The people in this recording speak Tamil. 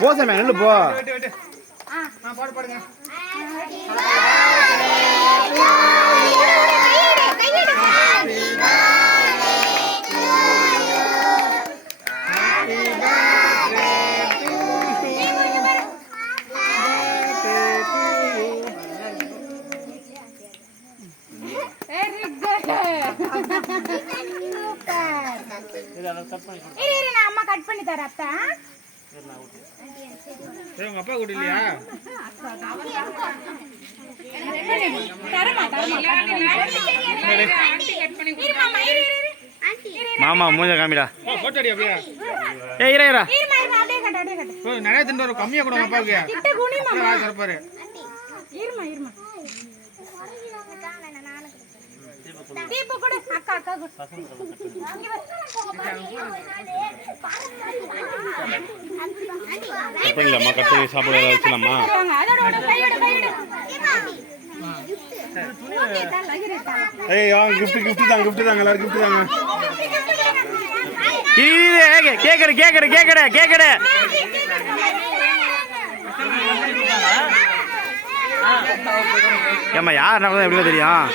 போ சாமி நெல்லு போ. பாடுங்க. அம்மா கட் பண்ணி தர அத்தா. உங்க அப்பா கூட இல்லையா? மாமா மூஞ்ச காமிடா. போட்டோ அடி அப்படியே. ஏய் இரு இரு. நிறைய தின்னு வரும், கம்மியா கூட அப்பாவுக்கு. கிட்ட குனி மாமா. சரப்பாரு. இருமா. தீபு கூட அக்கா கூட. கட் பண்ணி சாப்பிட வச்சலாமா? ஏய் கிஃப்ட் தாங்க எல்லாரும் கிஃப்ட் தாங்க. கேக்குற ஏம்மா யார் எப்படி தெரியும்?